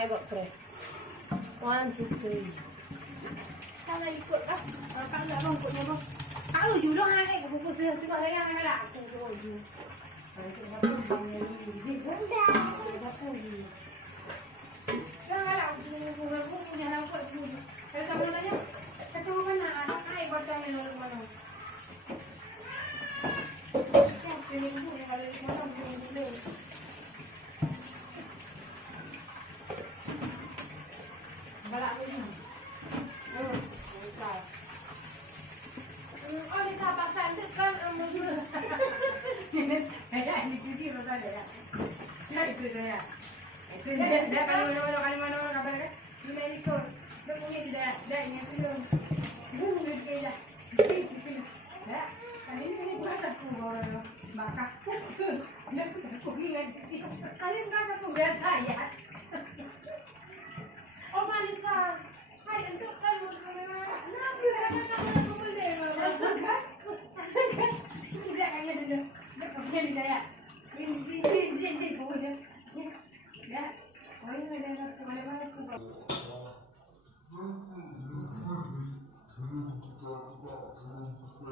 Saya got pre. 1, 2, 3. Sao lại cuộn á? Căng ra bông cuộn nha bông. Ở dù đó hai cái của cô xưa chứ còn đây hai là cùng rồi. Đấy thì nó không bằng gì cũng ra. Nó không gì. Nó là cùng nhà nào cuộn cùng. Cái cầm nó nhá. Cái trong cái nào ai quan tâm này rồi mà nó. Cái này cũng là nó không gì được. Balak ni. Oh, ni tak pakai tekan mungkin. Ini cuci rasa dia. Saya itu dia. Itu dia kali mana kabar kan? Ini ikut. Dia punya dia ini tu. Dia kerja. Ya. Kali ini berasa tu orang bakar. Dia pergi lagi. Kali ini berasa tu biasa ya. Oh Malika, hai untuk kamu bagaimana? Nabi rasa kamu boleh makan. Tidak kaya dulu. Dia tidak ya. Ini kamu je. Ya. Oh ini ada mana-mana.